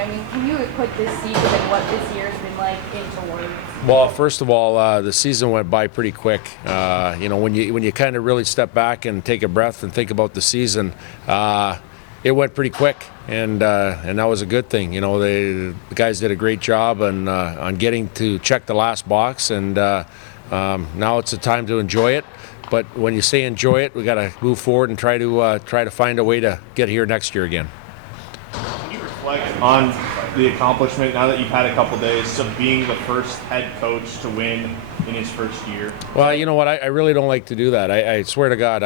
I mean, can you put this season and what this year's been like into words? Well, first of all, the season went by pretty quick. When you kind of really step back and take a breath and think about the season, it went pretty quick, and that was a good thing. The guys did a great job on getting to check the last box, and now it's a time to enjoy it. But when you say enjoy it, we got to move forward and try to find a way to get here next year again. Can you reflect on the accomplishment now that you've had a couple days of being the first head coach to win in his first year? Well, you know what? I really don't like to do that. I swear to God,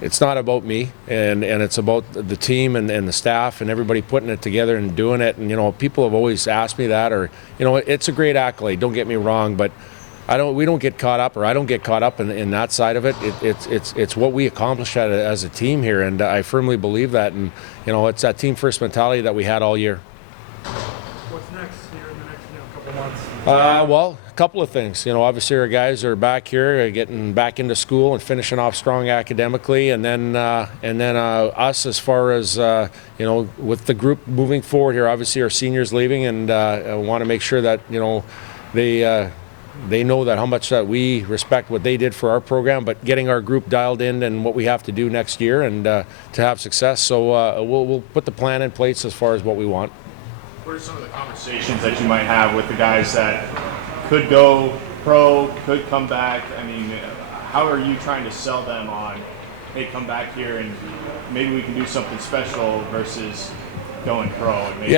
it's not about me, and it's about the team and the staff and everybody putting it together and doing it. And people have always asked me that, or it's a great accolade. Don't get me wrong, but we don't get caught up, or I don't get caught up in that side of it. It's what we accomplished as a team here, and I firmly believe that. And it's that team first mentality that we had all year. What's next here in the next couple months? Well, a couple of things. Obviously our guys are back here, getting back into school and finishing off strong academically, and then us as far as with the group moving forward here. Obviously our seniors leaving, and I want to make sure that they know that how much that we respect what they did for our program, but getting our group dialed in and what we have to do next year and to have success. So we'll put the plan in place as far as what we want. What are some of the conversations that you might have with the guys that could go pro, could come back? I mean, how are you trying to sell them on, hey, come back here and maybe we can do something special versus going pro? And maybe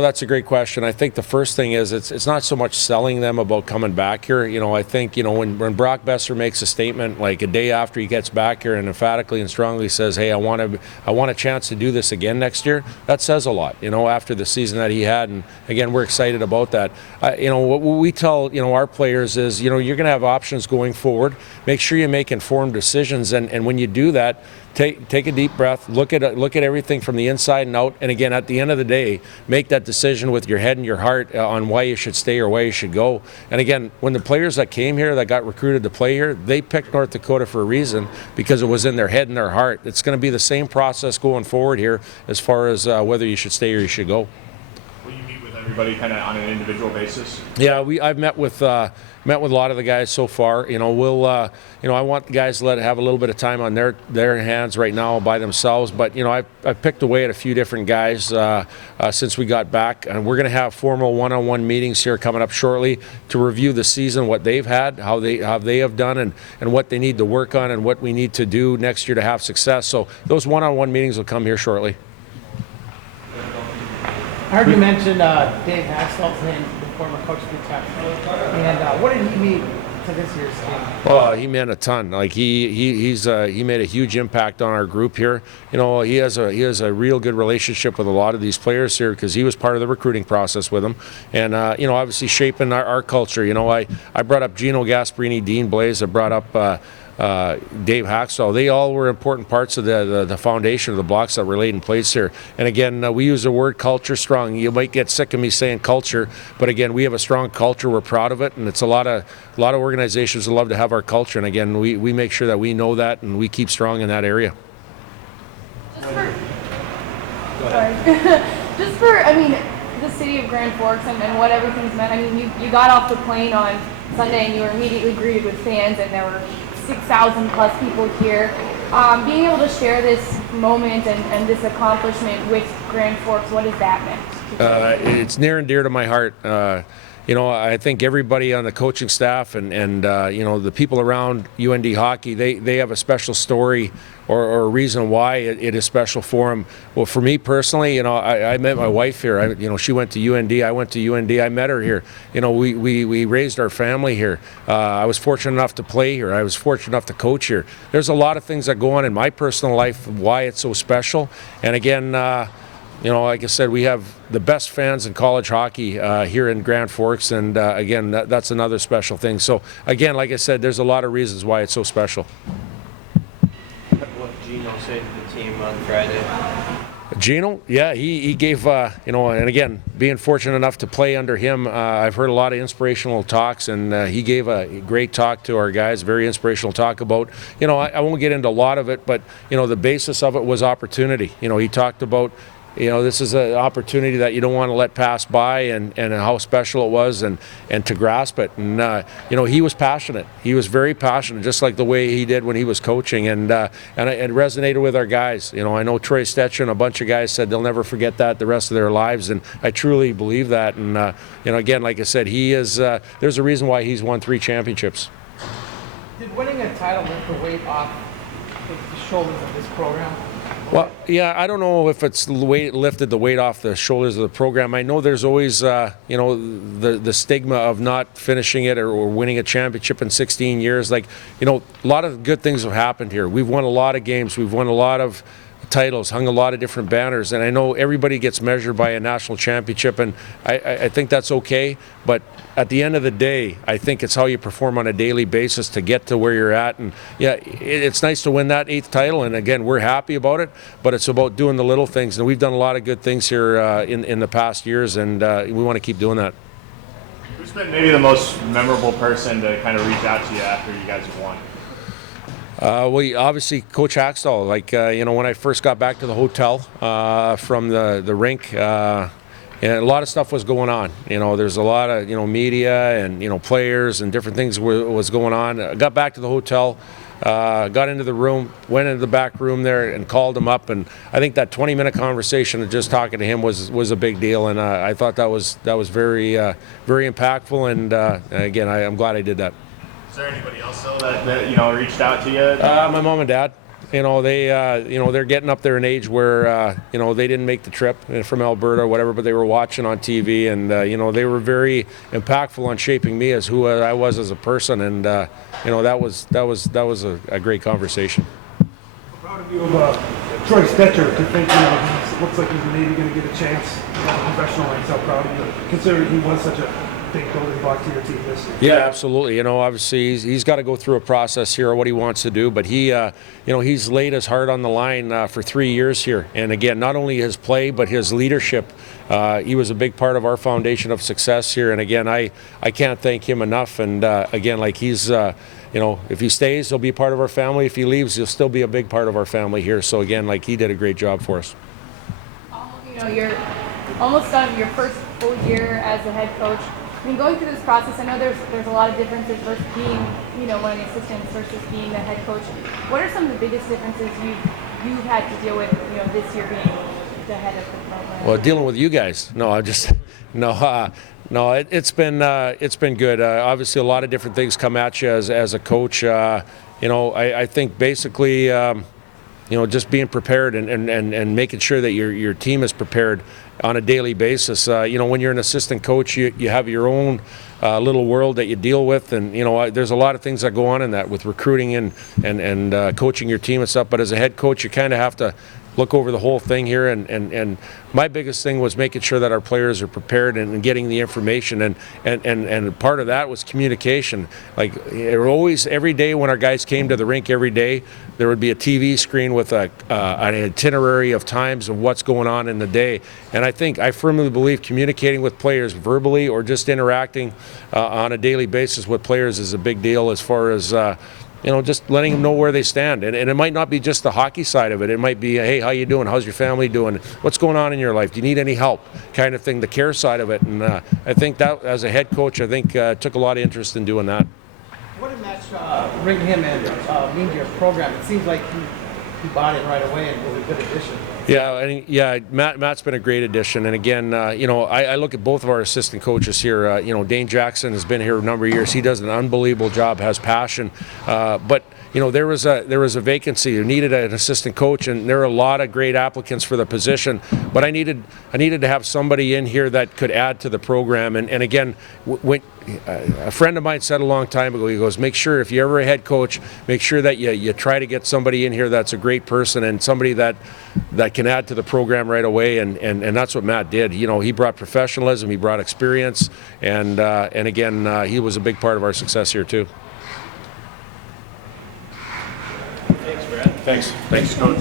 that's a great question. I think the first thing is it's not so much selling them about coming back here. I think when Brock Besser makes a statement like a day after he gets back here and emphatically and strongly says, hey, I want a chance to do this again next year, that says a lot. After the season that he had, and again, we're excited about that. What we tell our players is you're going to have options going forward. Make sure you make informed decisions, and when you do that, Take a deep breath, look at everything from the inside and out, and again, at the end of the day, make that decision with your head and your heart on why you should stay or why you should go. And again, when the players that came here, that got recruited to play here, they picked North Dakota for a reason, because it was in their head and their heart. It's going to be the same process going forward here as far as whether you should stay or you should go. Will you meet with everybody kind of on an individual basis? Yeah, I've met with a lot of the guys so far. I want the guys to have a little bit of time on their hands right now by themselves. But I've picked away at a few different guys since we got back, and we're going to have formal one-on-one meetings here coming up shortly to review the season, what they've had, how they have done, and what they need to work on, and what we need to do next year to have success. So those one-on-one meetings will come here shortly. I heard you mention Dave Haxtell's name, the former coach of the Tech. And what did he mean to this year's team? Well, he meant a ton. Like he made a huge impact on our group here. He has a real good relationship with a lot of these players here because he was part of the recruiting process with them, and obviously shaping our culture. I brought up Gino Gasparini, Dean Blaze. I brought up Dave Haxtell. They all were important parts of the foundation of the blocks that were laid in place here. And again, we use the word culture strong. You might get sick of me saying culture, but again, we have a strong culture. We're proud of it, and it's a lot of organizations that love to have our culture. And again, we make sure that we know that and we keep strong in that area. Just for the city of Grand Forks and what everything's meant. I mean, you got off the plane on Sunday and you were immediately greeted with fans, and there were 6,000 plus people here. Being able to share this moment and this accomplishment with Grand Forks, what does that mean? It's near and dear to my heart. I think everybody on the coaching staff and the people around UND hockey, they have a special story or a reason why it is special for them. Well, for me personally, I met my wife here. She went to UND. I went to UND. I met her here. We raised our family here. I was fortunate enough to play here. I was fortunate enough to coach here. There's a lot of things that go on in my personal life, why it's so special. And again, like I said, we have the best fans in college hockey here in Grand Forks, and again, that's another special thing. So again, like I said, there's a lot of reasons why it's so special. What Gino said to the team on Friday? Gino, yeah, he gave, and again, being fortunate enough to play under him, I've heard a lot of inspirational talks, and he gave a great talk to our guys, very inspirational talk about, I won't get into a lot of it, but, the basis of it was opportunity. He talked about this is an opportunity that you don't want to let pass by, and how special it was, and to grasp it. And he was passionate. He was very passionate, just like the way he did when he was coaching, and it resonated with our guys. I know Troy Stetcher and a bunch of guys said they'll never forget that the rest of their lives, and I truly believe that. And again, like I said, he is. There's a reason why he's won 3 championships. Did winning a title lift the weight off the shoulders of this program? Well, yeah, I don't know if it's lifted the weight off the shoulders of the program. I know there's always, the stigma of not finishing it or winning a championship in 16 years. Like, a lot of good things have happened here. We've won a lot of games. We've won a lot of titles, hung a lot of different banners, and I know everybody gets measured by a national championship, and I think that's okay, but at the end of the day, I think it's how you perform on a daily basis to get to where you're at. And yeah, it's nice to win that 8th title, and again, we're happy about it, but it's about doing the little things, and we've done a lot of good things here in the past years, and we want to keep doing that. Who's been maybe the most memorable person to kind of reach out to you after you guys have won? Well, obviously, Coach Hackstall. Like, when I first got back to the hotel from the rink, and a lot of stuff was going on. There's a lot of, media and, players and different things was going on. I got back to the hotel, got into the room, went into the back room there and called him up. And I think that 20-minute conversation of just talking to him was a big deal. And I thought that was very, very impactful. And again, I'm glad I did that. Is there anybody else though that reached out to you? My mom and dad. They're getting up there in age where they didn't make the trip from Alberta or whatever, but they were watching on TV, and they were very impactful on shaping me as who I was as a person, and that was a great conversation. I'm proud of you of Troy Stetcher to think he looks like he's maybe going to get a chance at the professional ranks. How proud of you, considering he was such a big building block to your team this year. Yeah, absolutely. Obviously he's got to go through a process here of what he wants to do, but he's laid his heart on the line for 3 years here. And again, not only his play, but his leadership. He was a big part of our foundation of success here. And again, I can't thank him enough. And again, like he's, if he stays, he'll be part of our family. If he leaves, he'll still be a big part of our family here. So again, like he did a great job for us. You're almost done your first full year as a head coach. I mean, going through this process, I know there's a lot of differences versus being, one of the assistants versus being the head coach. What are some of the biggest differences you've had to deal with, this year being the head of the program? Well, dealing with you guys. No, it's been good. Obviously, a lot of different things come at you as a coach. I think basically, just being prepared and making sure that your team is prepared on a daily basis. When you're an assistant coach, you have your own little world that you deal with, and there's a lot of things that go on in that with recruiting and coaching your team and stuff. But as a head coach, you kind of have to look over the whole thing here, and my biggest thing was making sure that our players are prepared and getting the information, and part of that was communication. Like always, every day when our guys came to the rink every day, there would be a TV screen with an itinerary of times of what's going on in the day. And I firmly believe communicating with players verbally or just interacting on a daily basis with players is a big deal as far as just letting them know where they stand. And it might not be just the hockey side of it. It might be, hey, how you doing? How's your family doing? What's going on in your life? Do you need any help? Kind of thing, the care side of it. And I think that, as a head coach, took a lot of interest in doing that. What did Matt bring him in mean to your program? It seems like he bought it right away and was a good addition. Yeah, Matt's been a great addition, and again, I look at both of our assistant coaches here. Dane Jackson has been here a number of years. He does an unbelievable job, has passion, but there was a vacancy. You needed an assistant coach, and there are a lot of great applicants for the position. But I needed to have somebody in here that could add to the program. And again, when a friend of mine said a long time ago, he goes, make sure if you're ever a head coach, make sure that you try to get somebody in here that's a great person and somebody that can add to the program right away. And that's what Matt did. He brought professionalism, he brought experience, and again, he was a big part of our success here too. Thanks, Brad. Thanks, Coach.